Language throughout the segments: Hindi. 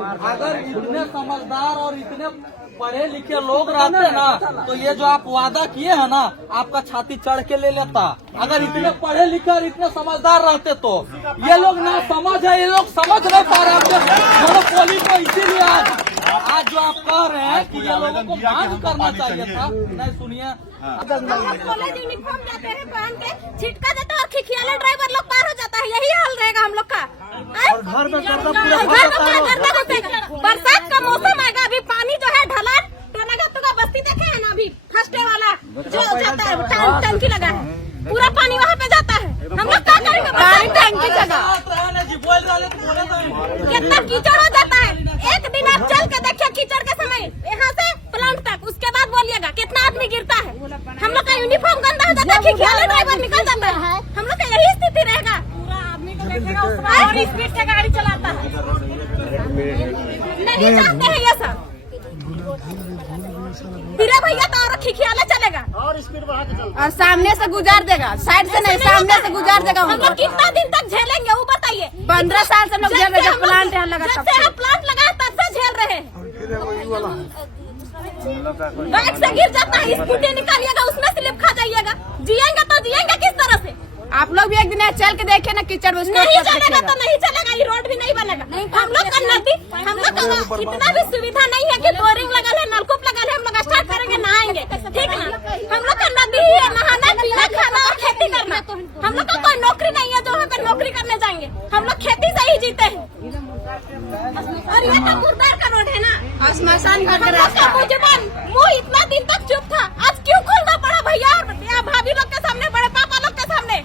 अगर इतने समझदार और इतने पढ़े लिखे लोग रहते ना तो ये जो आप वादा किए हैं ना आपका छाती चढ़ के ले लेता। अगर इतने पढ़े लिखे और इतने समझदार रहते तो ये लोग ना समझ है, ये लोग समझ नहीं पा रहे मोनोपोली को। इसीलिए आज जो आप कह रहे हैं कि ये लोगों को मांग करना चाहिए था। नहीं सुनिए, कॉलेज यूनिफॉर्म जाते हैं पहन के, छिटका देता है और खिखियाला ड्राइवर लोग पार हो जाता है। यही हाल रहेगा हम लोग का। घर में बरसात का मौसम आएगा, अभी पानी जो है ढलान टोनागा बस्ती देखे है ना, अभी फर्स्टे वाला जो जाता है टंकी लगा है, पूरा पानी वहाँ पे जाता है। हम लोग क्या करेंगे? टंकी जगह कितना कीचड़ हो जाता है। एक दिन आप चल के देखिए कीचड़ के समय यहाँ से प्लांट तक, उसके बाद बोलिएगा कितना आदमी गिरता है। हम लोग का यूनिफॉर्म गंदा हो जाता है, खिखियाला ड्राइवर निकल जाता है। हम लोग का यही स्थिति रहेगा। और स्पीड से गाड़ी चलाता है, नहीं जानते हैं ये सब। फिर भैया तो और खिखियाला चलेगा और स्पीड बढ़ा के चल और सामने से गुजार देगा, साइड से नहीं, सामने से गुजार देगा। हम लोग कितना दिन तक झेलेंगे वो बताइए। 15 साल से हम लोग झेल रहे हैं। प्लांट यहाँ लगा, जब से प्लांट लगा तब से झेल रहे हैं। बाइक से गिर जाता है, स्कूटी निकालिएगा उसमें स्लिप खा जाइएगा। जिएंगे तो जिएंगे किस तरह से? आप लोग भी एक दिन चल के देखे ना कीचड़ में। नहीं चलेगा तो नहीं चलेगा, ये रोड भी नहीं बनेगा। हम लोग का नदी, हम लोग का इतना भी सुविधा नहीं है कि बोरिंग लगा है, नलकूप लगा है। हम लोग स्टार्ट करेंगे नहाएंगे, ठीक ना? हम लोग का नदी है, नहाना पीना खाना और खेती करना। हम लोग का कोई नौकरी नहीं है जो वहाँ पे नौकरी करने जाएंगे। हम लोग खेती से ही जीते हैं। और ये तो मुर्दार का रोड है ना, और स्मशान घाट का रास्ता। मुँह इतना दिन तक चुप था, आज क्यों खोलना पड़ा भैया? भाभी लोग के सामने, बड़े पापा लोग के सामने।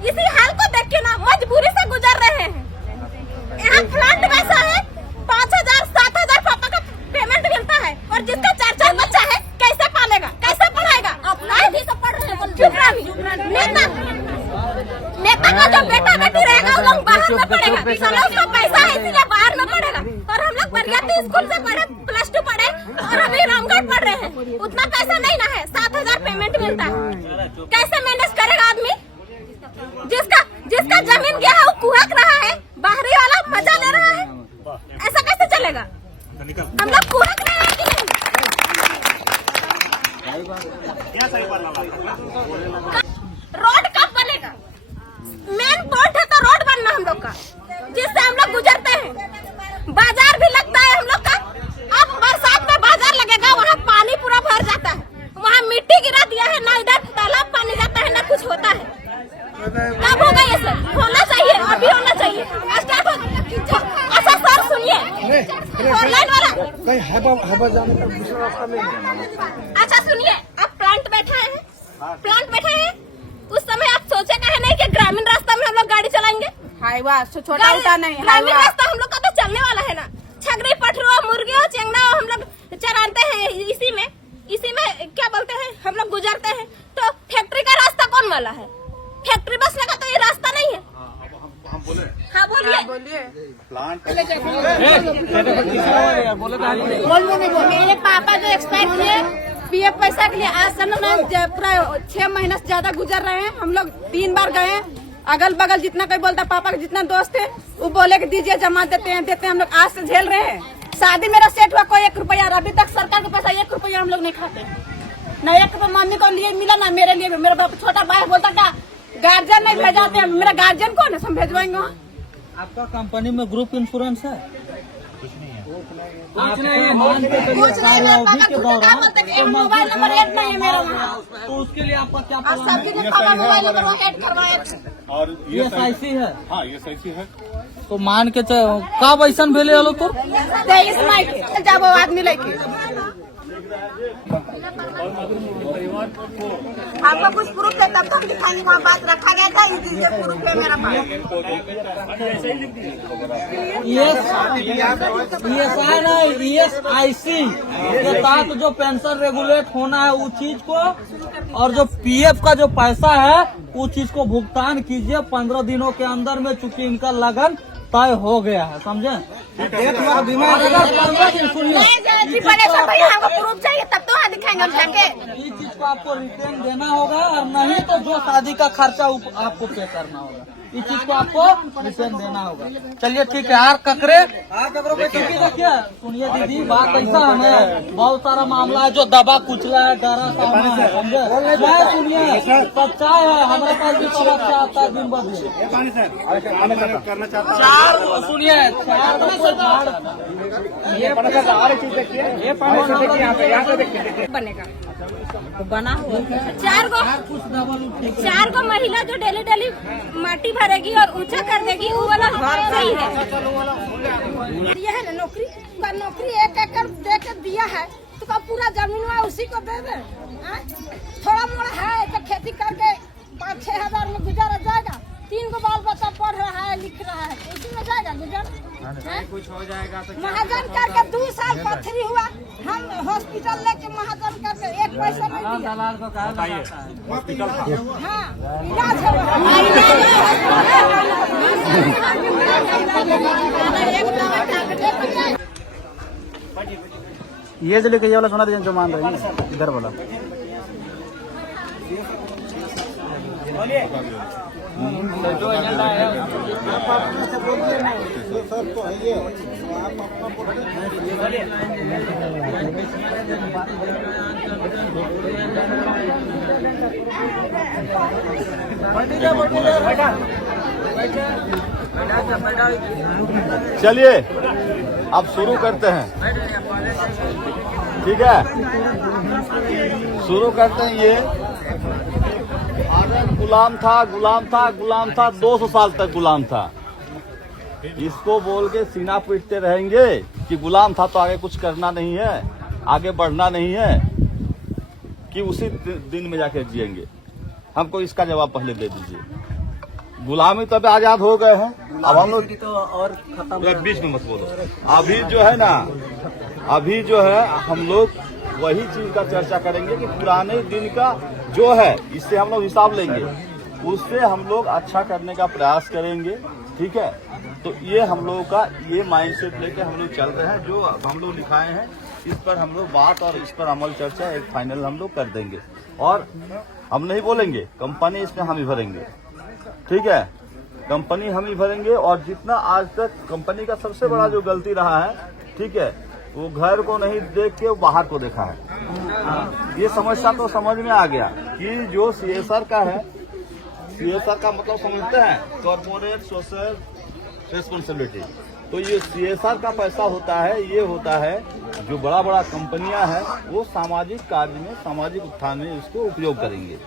इसी हाल को देख के ना मजबूरी से गुजर रहे हैं। यहाँ प्लांट वैसा है, 5,000 7,000 पापा का पेमेंट मिलता है, और जिसका 4 बच्चा है कैसे पालेगा, कैसे पढ़ाएगा? भी सब पढ़ रहे हैं। नेता का जो बेटा बेटी रहेगा वो लोग बाहर में पढ़ेगा, उसका पैसा है इसीलिए बाहर में पढ़ेगा। और हम लोग बरियाती स्कूल से पढ़े, +2 पढ़े और अभी रामगढ़ पढ़ रहे हैं। उतना पैसा नहीं ना है, 7,000 पेमेंट मिलता है। कैसे मैनेज करेगा आदमी? जिसका जमीन गया है वो कुहक रहा है, बाहरी वाला मजा ले रहा है, ऐसा कैसे चलेगा? हम लोग कुहक रहे हैं कि नहीं? रोड कब बनेगा? मेन पॉइंट है तो रोड बनना हम लोग का, जिससे हम लोग गुजरते हैं। बाजार भी लगता है हम लोग का। अब बरसात में बाजार लगेगा, वहाँ पानी पूरा भर जाता है, वहाँ मिट्टी गिरा दिया है, ना इधर तालाब पानी जाता है ना कुछ होता है। कब होगा ये सब? होना चाहिए, अभी होना चाहिए। स्टार्ट हो। अच्छा सर सुनिए, 4 लाइन वाला दूसरा रास्ता नहीं। अच्छा सुनिए, आप प्लांट बैठे हैं, उस समय आप सोचे कहे नहीं कि ग्रामीण रास्ता में हम लोग गाड़ी चलाएंगे? हाईवा छोटा उठा नहीं, ग्रामीण रास्ता हम लोग का तो चलने वाला है ना। छगरी पठरुआ मुर्गियों चेंगना हम लोग चराते हैं, इसी में क्या बोलते हैं हम लोग गुजरते हैं। तो फैक्ट्री का रास्ता कौन वाला है? फैक्ट्री बस लगा तो ये रास्ता नहीं है। हम बोले, हाँ बोलिए। प्लांट मेरे पापा जो एक्सपायर किए पीएफ पैसा के लिए, आज से पूरा 6 महीना से ज्यादा गुजर रहे हैं। हम लोग 3 बार गए, अगल बगल जितना कोई बोलता, पापा के जितना दोस्त है वो बोले कि दीजिए, जमा देते हैं। हम लोग आज से झेल रहे हैं। शादी मेरा सेट हुआ, कोई 1 रुपया, अभी तक सरकार का पैसा 1 रुपया हम लोग नहीं खाते। न 1 रुपया मम्मी को लिए मिला, ना मेरे लिए। मेरा बाप छोटा भाई बोलता था गार्जियन नहीं भेजाते हैं। मेरा गार्जियन कौन है, हम भेजवाएंगे वहाँ? आपका कंपनी में ग्रुप इंश्योरेंस है? कुछ नहीं है। मोबाइल नंबर ऐड नहीं है मेरा वहाँ, तो उसके लिए आपका क्या मोबाइल नंबर ऐड करवाया। और ESIC है? हाँ ESIC है। तो मान के कब ऐसा भेले हलो तो 23 मई के जब वो आदमी लेके आपका कुछ प्रूफ है तब तक दिखाएंगे। वहाँ बात रखा गया था, इसी प्रूफ है मेरा पास। ESIC के तहत जो पेंशन रेगुलेट होना है उस चीज को, और जो PF का जो पैसा है उस चीज को भुगतान कीजिए 15 दिनों के अंदर में, चूंकि इनका लगन तय हो गया है, समझे? अगर 15 दिन सुनिए, हमको प्रूफ चाहिए तब तो वहाँ दिखाएंगे हम जाके। इस चीज को आपको रिटर्न देना होगा, और नहीं तो जो शादी का खर्चा आपको पे करना होगा। इस चीज को आपको रिटर्न देना होगा। चलिए ठीक है यार ककरे क्योंकि देखिए सुनिए दीदी बात ऐसा है बहुत सारा मामला है जो दबा कुचला है डरा सामना है समझे। मैं सुनिए सच्चाई है हमारे पास भी समस्या आता है दिन ब दिन। करना चाहता चार सुनिए चार ये बनेगा तो बना हुआ चार गो महिला जो डेली डेली माटी भरेगी और ऊंचा कर देगी वो वाला सही है। ये है ना नौकरी का नौकरी 1 एकड़ दे के दिया है तो का पूरा जमीन में उसी को दे दे। थोड़ा मोड़ा है तो खेती करके 5-6 हजार में गुजारा जाएगा। 3 गो बाल बच्चा पढ़ रहा है लिख रहा है उसी में जाएगा गुजर। कुछ हो जाएगा तो महाजन करके 2 साल पथरी हुआ हम हॉस्पिटल लेके महाजन करके 1 पैसा नहीं दिया। दलाल को कहा जाता है हाँ इलाज है ये जो लेके ये वाला सोना जो मान रहे हैं इधर वाला जो एजेंडा है चलिए अब शुरू करते हैं। ठीक है शुरू करते हैं। ये गुलाम था 200 साल तक गुलाम था। इसको बोल के सीना पीटते रहेंगे कि गुलाम था तो आगे कुछ करना नहीं है आगे बढ़ना नहीं है कि उसी दिन में जाके जिएंगे। हमको इसका जवाब पहले दे दीजिए। गुलामी तो अभी आजाद हो गए हैं अब हम लोग तो और खत्म बीच में मत बोलो। अभी जो है ना अभी जो है हम लोग वही चीज का चर्चा करेंगे कि पुराने दिन का जो है इससे हम लोग हिसाब लेंगे उससे हम लोग अच्छा करने का प्रयास करेंगे। ठीक है तो ये हम लोगों का ये माइंडसेट लेके हम लोग चल रहे हैं। जो हम लोग लिखाए हैं इस पर हम लोग बात और इस पर अमल चर्चा एक फाइनल हम लोग कर देंगे और हम नहीं बोलेंगे कंपनी इसमें हम ही भरेंगे। ठीक है कंपनी हम ही भरेंगे और जितना आज तक कंपनी का सबसे बड़ा जो गलती रहा है ठीक है वो घर को नहीं देख के बाहर को देखा है। ये समस्या तो समझ में आ गया कि जो CSR का है CSR का मतलब समझते हैं कॉर्पोरेट सोशल रिस्पॉन्सिबिलिटी। तो ये CSR का पैसा होता है ये होता है जो बड़ा बड़ा कंपनियां हैं वो सामाजिक कार्य में सामाजिक उत्थान में इसको उपयोग करेंगे।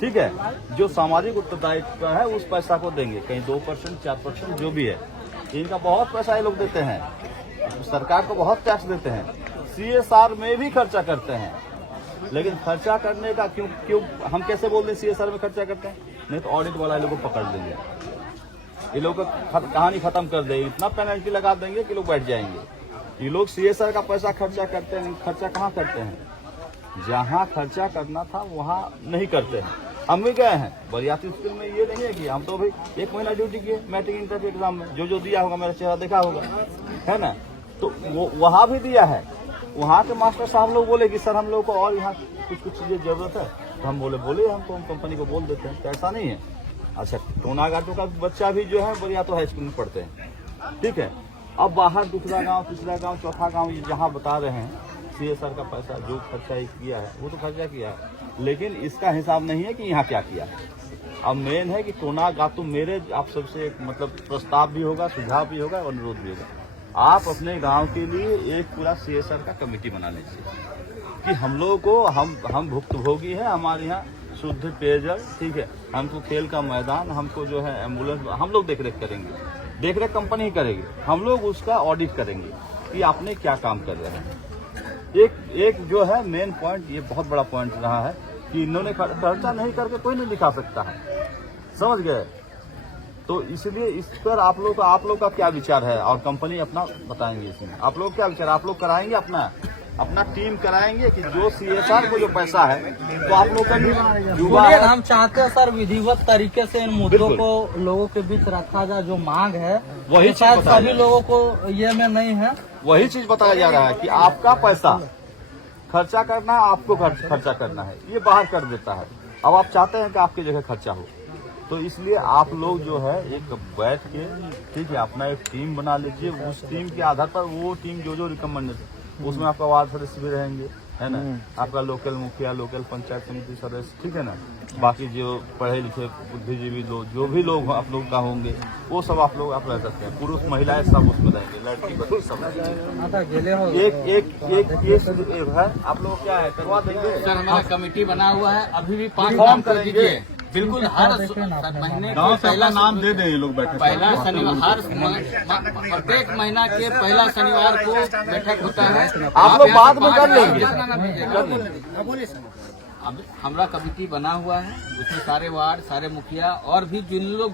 ठीक है जो सामाजिक उत्तरदायित्व है उस पैसा को देंगे कहीं 2% 4% जो भी है। इनका बहुत पैसा ये लोग देते हैं सरकार को बहुत टैक्स देते हैं CSR में भी खर्चा करते हैं। लेकिन खर्चा करने का क्यों हम कैसे बोल दें CSR में खर्चा करते हैं नहीं तो ऑडिट वाला लोगों को पकड़ लेंगे ये लोग कहानी खत्म कर देंगे इतना पेनल्टी लगा देंगे कि लोग बैठ जाएंगे। ये लोग CSR का पैसा खर्चा करते हैं खर्चा कहाँ करते हैं जहाँ खर्चा करना था वहाँ नहीं करते हैं। हम भी गए हैं बरियाती स्कूल में ये नहीं है कि हम तो भाई 1 महीना ड्यूटी किए मैट्रिक इंटर के एग्जाम में जो दिया होगा मेरा चेहरा देखा होगा है ना। तो वो वहाँ भी दिया है वहाँ के मास्टर साहब लोग बोले कि सर हम लोग को और यहाँ कुछ चीजें जरूरत है तो हम बोले हमको हम कंपनी को बोल देते हैं तो ऐसा नहीं है। अच्छा टोना घाटों का बच्चा भी जो है बरियातो हाई स्कूल में पढ़ते हैं। ठीक है अब बाहर दूसरा गाँव तीसरा गाँव चौथा गाँव जहाँ बता रहे हैं CSR का पैसा जो खर्चा किया है वो तो खर्चा किया है लेकिन इसका हिसाब नहीं है कि यहाँ क्या किया है। अब मेन है कि टोना गातू मेरे आप सबसे एक मतलब प्रस्ताव भी होगा सुझाव भी होगा अनुरोध भी होगा आप अपने गांव के लिए एक पूरा CSR का कमेटी बना लीजिए कि हम लोगों को हम भुक्तभोगी हैं हमारे यहाँ शुद्ध पेयजल ठीक है हमको खेल का मैदान हमको जो है एम्बुलेंस हम लोग देखरेख करेंगे देखरेख कंपनी ही करेगी हम लोग उसका ऑडिट करेंगे कि आपने क्या काम कर रहे हैं। एक जो है मेन पॉइंट ये बहुत बड़ा पॉइंट रहा है कि इन्होंने खर्चा नहीं करके कोई नहीं दिखा सकता है समझ गए। तो इसलिए इस पर आप लोग का क्या विचार है और कंपनी अपना बताएंगे इसमें आप लोग क्या विचार आप लोग कराएंगे अपना टीम कराएंगे कि जो CSR को जो पैसा है तो आप लोग का युवा हम चाहते हैं सर विधिवत तरीके से इन मुद्दों को लोगों के बीच रखा जाए जो मांग है वही शायद सभी लोगों को ये में नहीं है वही चीज बताया जा रहा है कि आपका पैसा खर्चा करना आपको खर्चा करना है ये बाहर कर देता है। अब आप चाहते हैं कि आपकी जगह खर्चा हो तो इसलिए आप लोग जो है एक बैठ के ठीक है अपना एक टीम बना लीजिए, उस टीम के आधार पर वो टीम जो रिकमेंडेशन उसमें आपका वार्ड सदस्य भी रहेंगे, है ना, आपका लोकल मुखिया, लोकल पंचायत समिति सदस्य, ठीक है ना, बाकी जो पढ़े लिखे बुद्धिजीवी लोग जो भी लोग आप लोग का होंगे वो सब आप लोग आप रह सकते हैं, पुरुष महिलाएं सब उसमें रहेंगे, लड़की बच्ची सब रहेंगे। एक केस है आप लोग क्या है करवा देंगे सर, हमारा कमेटी बना हुआ है, अभी भी 5 फॉर्म नाम कर करेंगे। दीजिए। बिल्कुल हर महीने गाँव से पहला नाम दे दें, ये लोग बैठे पहला शनिवार प्रत्येक महीना के पहला शनिवार को बैठक होता है। आप लोग बाद में कर लेंगे। अब हमारा कमेटी बना हुआ है, उसमें सारे वार्ड, सारे मुखिया और भी जिन लोग